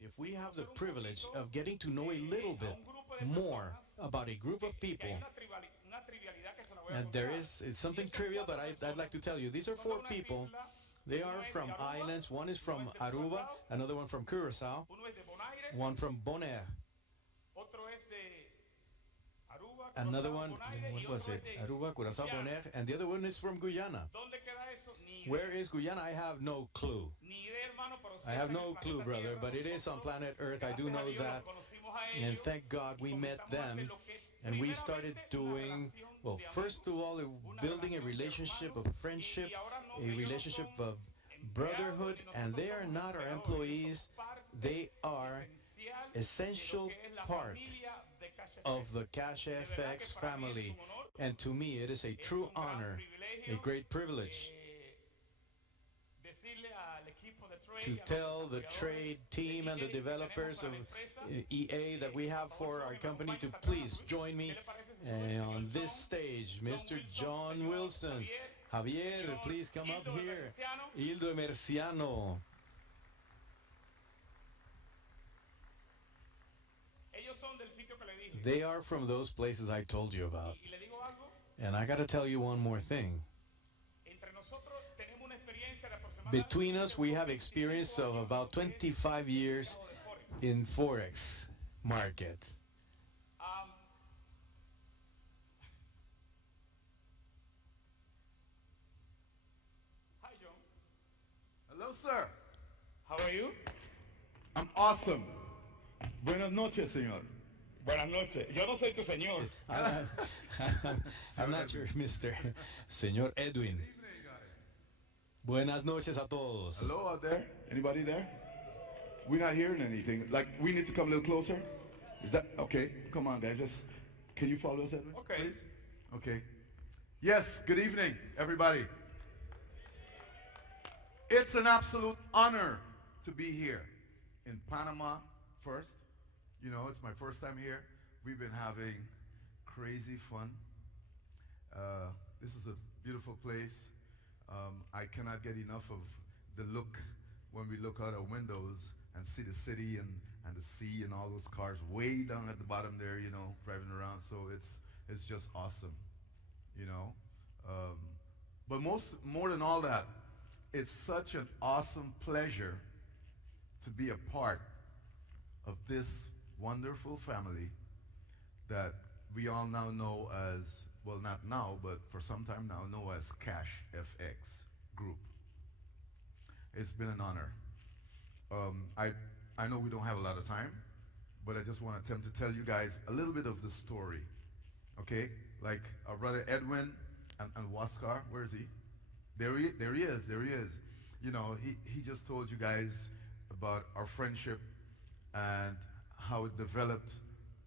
if we have the privilege of getting to know a little bit more about a group of people. And there is something trivial, but I'd like to tell you. These are four people. They are from islands. One is from Aruba, another one from Curacao, one from Bonaire, another one, what was it? Aruba, Curacao, Bonaire, and the other one is from Guyana. Where is Guyana? I have no clue. I have no clue, brother, but it is on planet Earth. I do know that. And thank God we met them. And we started doing, well, first of all, building a relationship of friendship, a relationship of brotherhood. And they are not our employees. They are essential part of the Cashfx family. And to me, it is a true honor, a great privilege to tell the trade team and the developers of EA that we have for our company to please join me on this stage. Mr. John Wilson. Javier, please come up here. Hildo Emerciano. They are from those places I told you about. And I got to tell you one more thing. Between us, we have experience of about 25 years in Forex market. Hi, John. Hello, sir. How are you? I'm awesome. Buenas noches, señor. Buenas noches. Yo no soy tu señor. I'm not your Mr. Señor Edwin. Buenas noches a todos. Hello out there? Anybody there? We're not hearing anything. Like, we need to come a little closer? Is that okay? Come on, guys. Just can you follow us, Edwin? Okay. Please? Okay. Yes, good evening, everybody. It's an absolute honor to be here in Panama first. You know, it's my first time here. We've been having crazy fun. This is a beautiful place. I cannot get enough of the look when we look out our windows and see the city and the sea and all those cars way down at the bottom there, you know, driving around. So it's just awesome, you know. But more than all that, it's such an awesome pleasure to be a part of this wonderful family that we all now know as, well, not now, but for some time now, know as Cashfx Group. It's been an honor. I know we don't have a lot of time, but I just want to attempt to tell you guys a little bit of the story, okay? Like our brother Edwin and Waskar, where is he? There he is. You know, he just told you guys about our friendship and how it developed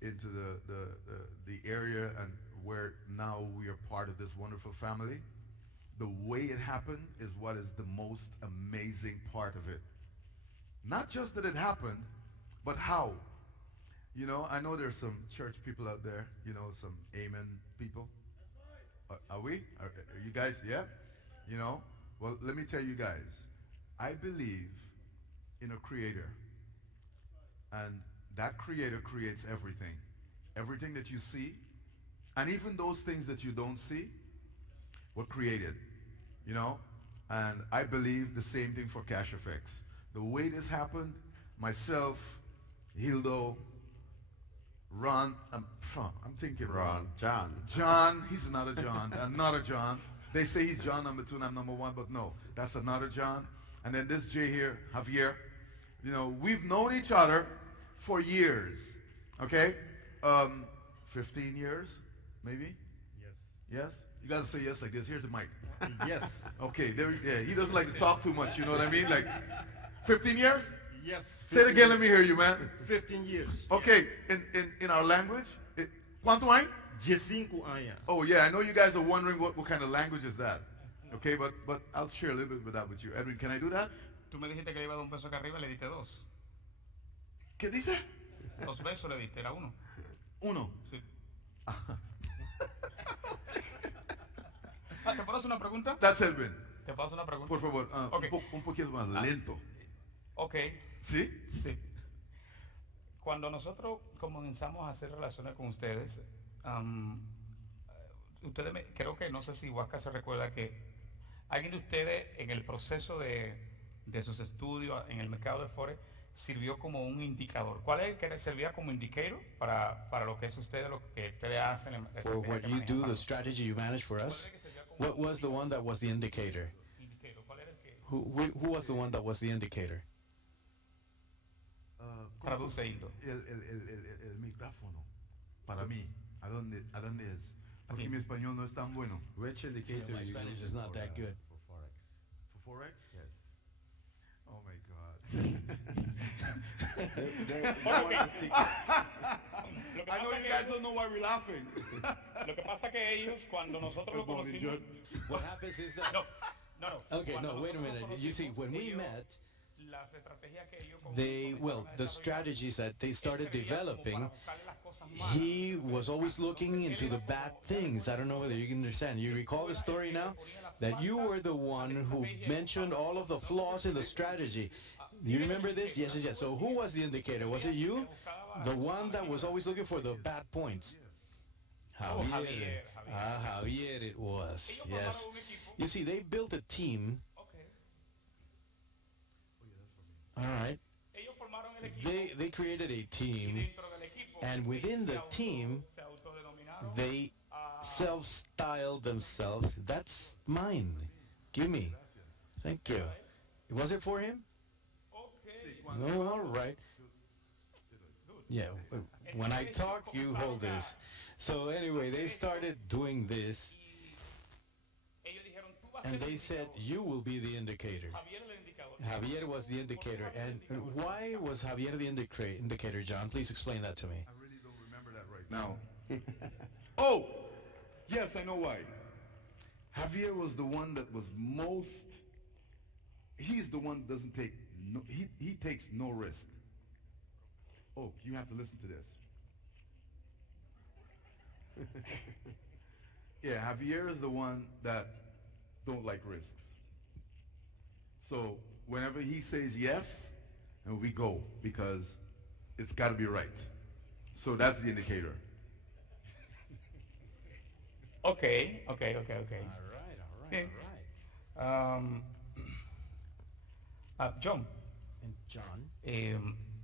into the area and where now we are part of this wonderful family. The way it happened is what is the most amazing part of it. Not just that it happened, but how. You know, I know there's some church people out there, you know, some amen people. Are we? Are you guys, yeah? You know, well, let me tell you guys, I believe in a creator. And that creator creates everything. Everything that you see, and even those things that you don't see, were created, you know? And I believe the same thing for Cashfx. The way this happened, myself, Hildo, Ron, I'm thinking Ron. John, he's another John, another John. They say he's John number 2 and I'm number 1, but no, that's another John. And then this J here, Javier. You know, we've known each other for years, okay? 15 years, maybe? Yes. Yes? You gotta say yes like this. Here's the mic. Yes. Okay, there, yeah, he doesn't like to talk too much, you know what I mean? Like, 15 years? Yes. Say it again, let me hear you, man. 15 years. Okay, in our language, ¿cuánto hay? 15 años. Oh yeah, I know you guys are wondering what kind of language is that. Okay, but I'll share a little bit of that with you. Edwin, can I do that? Tú me dijiste que le iba a dar un peso acá arriba, le diste 2. ¿Qué dice? 2 pesos le diste, era 1. Uno. Sí. ¿Te puedo hacer una pregunta? That's Edwin. ¿Te puedo hacer una pregunta? Por favor, Okay. un poquito más lento. Ok. ¿Sí? Sí. Cuando nosotros comenzamos a hacer relaciones con ustedes, creo que no sé si Huasca se recuerda que alguien de ustedes en el proceso de sus estudios en el mercado de Forex sirvió como un indicador. ¿Cuál es el que servía como indicator para lo que es ustedes, lo que ustedes hacen? For what you do, the strategy you manage for us? What was the one that was the indicator? ¿Cuál era el que Who was the one that was the indicator? traduce Hildo? El micrófono, para mí, ¿a dónde es? Porque mi español no es tan bueno. Which indicator Yeah, my you Spanish use is not for, that good. For Forex? For Forex? Yes. Oh my God. I know you guys don't know why we're laughing. Lo que pasa que ellos, cuando nosotros lo conocimos... What happens is that... No. Okay, Cuando no, wait a nosotros minute. los You see, conocimos, when we ellos, met, las estrategias que ellos the strategies that they started developing, he was always looking into the bad things. I don't know whether you can understand. You recall the story now? That you were the one who mentioned all of the flaws in the strategy. Do you remember this? Yes. So who was the indicator? Was it you? The one that was always looking for the bad points? Javier. Javier it was. Yes. You see, they built a team. All right. They created a team, and within the team, they self-styled themselves. That's mine. Give me. Thank you. Was it for him? No, all right. Yeah, when I talk, you hold this. So anyway, they started doing this, and they said, you will be the indicator. Javier was the indicator. And why was Javier the indicator, John? Please explain that to me. I really don't remember that right now. Oh, yes, I know why. Javier was the one that was he's the one that doesn't take, he takes no risk. Oh, you have to listen to this. Yeah, Javier is the one that don't like risks. So whenever he says yes, and we go, because it's got to be right. So that's the indicator. Okay. All Bien. right. John, And John,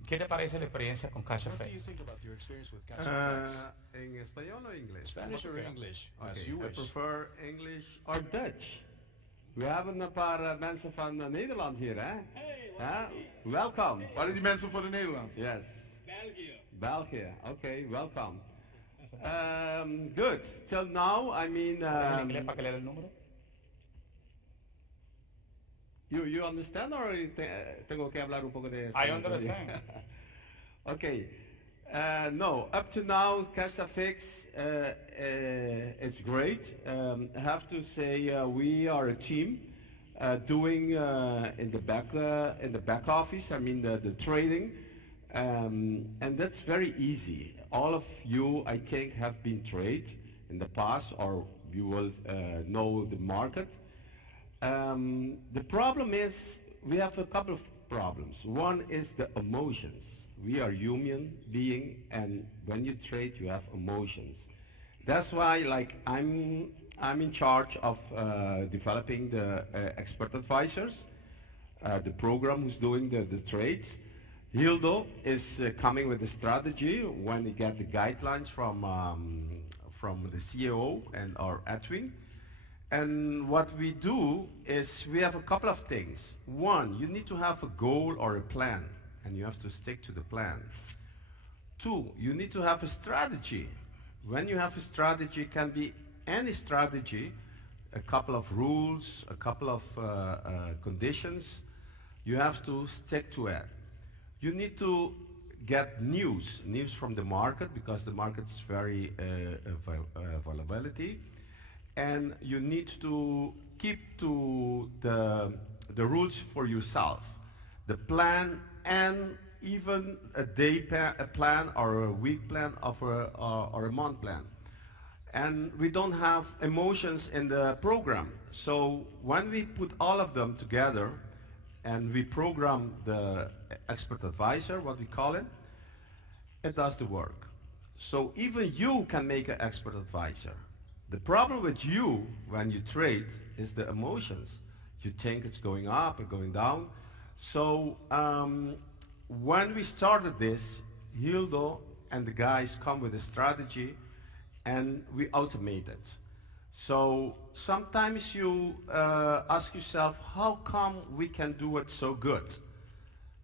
¿qué te parece la experiencia con what do you Cashfx? think about your experience with Cashfx? En español o inglés? Spanish or English, as Okay, you I wish. prefer English or Dutch. We hebben een paar mensen van Nederland hier, hè? Ja? Welkom. Waar zijn die mensen voor de Nederlands? Yes. België. Okay, welcome. Good. Till now, I mean, ¿En inglés para que le dé el número? you understand or tengo que hablar un poco de I español? understand. Okay. No, up to now, Cashfx is great. I have to say we are a team doing in the back office. I mean the trading, and that's very easy. All of you, I think, have been trade in the past, or you will know the market. The problem is we have a couple of problems. One is the emotions. We are human being, and when you trade, you have emotions. That's why, like, I'm in charge of developing the expert advisors, the program who's doing the trades. Hildo is coming with the strategy when he get the guidelines from the CEO and our Edwin. And what we do is we have a couple of things. One, you need to have a goal or a plan, and you have to stick to the plan. Two, you need to have a strategy. When you have a strategy, it can be any strategy, a couple of rules, a couple of conditions. You have to stick to it. You need to get news from the market, because the market is very volatility. And you need to keep to the rules for yourself, the plan, and even a day plan or a week plan or a month plan. And we don't have emotions in the program. So when we put all of them together and we program the expert advisor, what we call it, it does the work. So even you can make an expert advisor. The problem with you when you trade is the emotions. You think it's going up or going down. So when we started this, Hildo and the guys come with a strategy and we automate it. So sometimes you ask yourself, how come we can do it so good?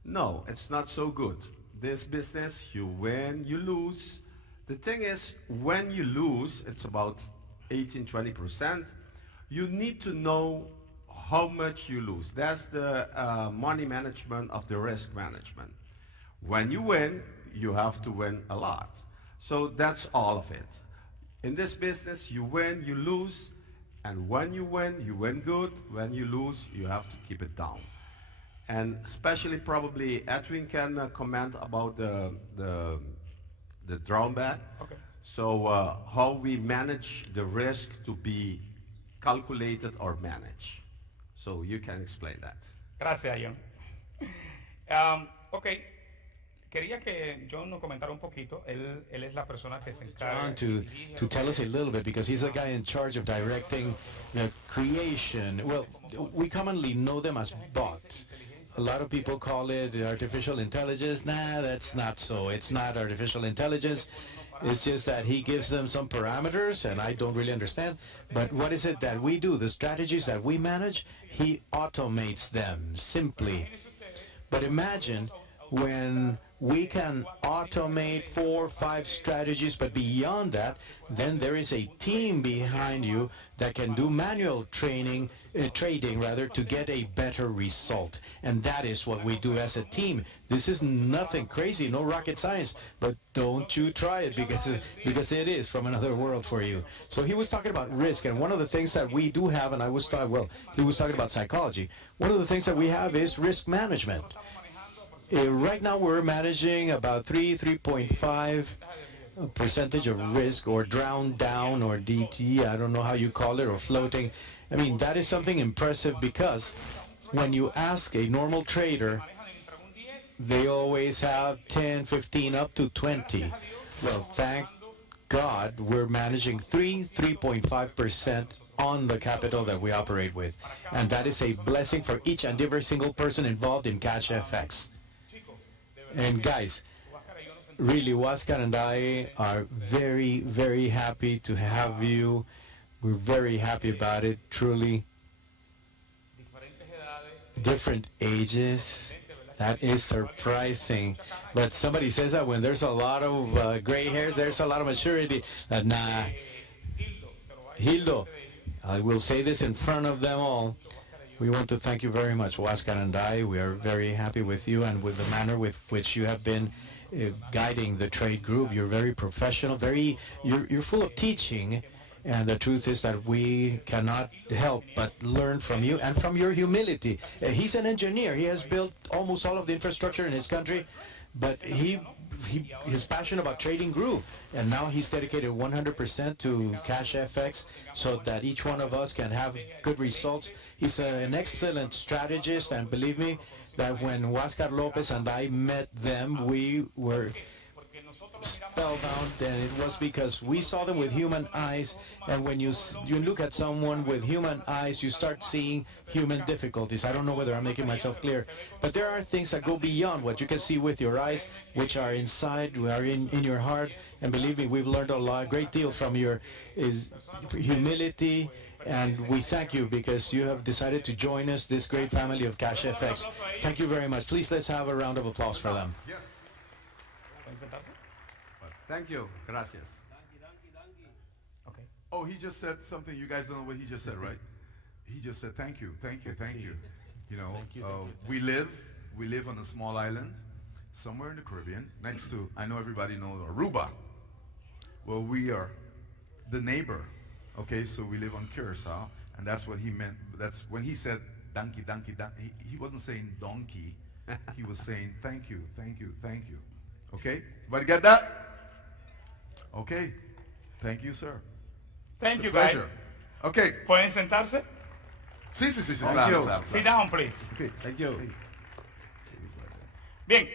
No, it's not so good. This business, you win, you lose. The thing is, when you lose, it's about 18–20%. You need to know how much you lose. That's the money management of the risk management. When you win, you have to win a lot. So that's all of it. In this business, you win, you lose, and when you win good. When you lose, you have to keep it down. And especially probably Edwin can comment about the drawback. Okay. So how we manage the risk to be calculated or managed. So you can explain that. Gracias, John. Ok, quería que John nos comentara un poquito. Él es la persona que se encarga To tell us a little bit, because he's the guy in charge of directing the creation. Well, we commonly know them as bots. A lot of people call it artificial intelligence. Nah, that's not so. It's not artificial intelligence. It's just that he gives them some parameters, and I don't really understand. But what is it that we do? The strategies that we manage, he automates them simply. But imagine when we can automate 4 or 5 strategies, but beyond that, then there is a team behind you that can do manual trading to get a better result. And that is what we do as a team. This is nothing crazy, no rocket science, but don't you try it because it is from another world for you. So he was talking about risk, and one of the things that we do have, and he was talking about psychology. One of the things that we have is risk management. Right now we're managing about 3.5% of risk, or drowned down, or DT, I don't know how you call it, or floating. I mean, that is something impressive, because when you ask a normal trader, they always have 10, 15, up to 20. Well, thank God we're managing 3.5% on the capital that we operate with. And that is a blessing for each and every single person involved in Cashfx. And guys, really, Huáscar and I are very, very happy to have you. We're very happy about it, truly. Different ages. That is surprising. But somebody says that when there's a lot of gray hairs, there's a lot of maturity. Nah. Hildo, I will say this in front of them all. We want to thank you very much, Huáscar and I. We are very happy with you and with the manner with which you have been guiding the trade group. You're very professional, you're full of teaching, and the truth is that we cannot help but learn from you and from your humility. He's an engineer. He has built almost all of the infrastructure in his country, but his passion about trading grew, and now he's dedicated 100% to Cashfx so that each one of us can have good results. He's an excellent strategist, and believe me that when Huáscar Lopez and I met them, we were spellbound, and it was because we saw them with human eyes, and when you look at someone with human eyes, you start seeing human difficulties. I don't know whether I'm making myself clear, but there are things that go beyond what you can see with your eyes, which are inside, are in your heart, and believe me, we've learned a great deal from your humility, and we thank you because you have decided to join us, this great family of Cashfx. Thank you very much. Please, let's have a round of applause for them. Yes. Thank you. Gracias. Okay. Oh, he just said something. You guys don't know what he just said, right? He just said thank you, thank you, thank you. You know, we live on a small island somewhere in the Caribbean, next to, I know everybody knows Aruba. Well, we are the neighbor. Okay, so we live on Curacao, and that's what he meant. That's when he said donkey, donkey, donkey. He wasn't saying donkey. He was saying thank you, thank you, thank you. Okay, everybody get that? Okay, thank you, sir. Thank you, guys. guys. Okay. ¿Pueden sentarse? Sí, Thank you. claro. Sit down, please. Okay. Thank you. Okay. Bien,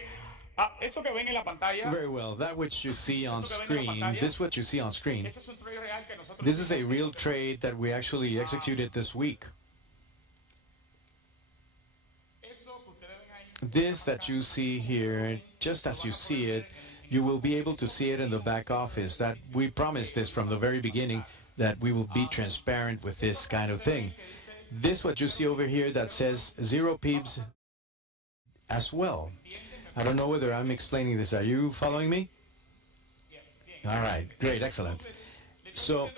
Eso que ven en la pantalla, Very well. That which you see on Eso que ven en la screen, pantalla, this what you see on screen, ese es un trade real que nosotros this is a hicimos. real trade that we actually executed this week. Eso que ustedes ven ahí, This that you see here, just as you see it, you will be able to see it in the back office. That we promised this from the very beginning, that we will be transparent with this kind of thing. This what you see over here that says 0 pips as well. I don't know whether I'm explaining this. Are you following me? All right, great, excellent. So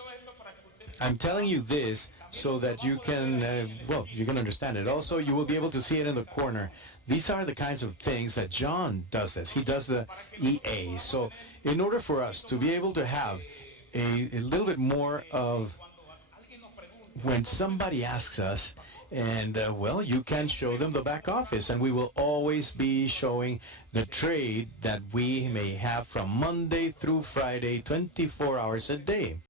I'm telling you this so that you can, well, you can understand it. Also, you will be able to see it in the corner. These are the kinds of things that John does this. He does the EA. So in order for us to be able to have a little bit more of when somebody asks us, and well, you can show them the back office, and we will always be showing the trade that we may have from Monday through Friday, 24 hours a day.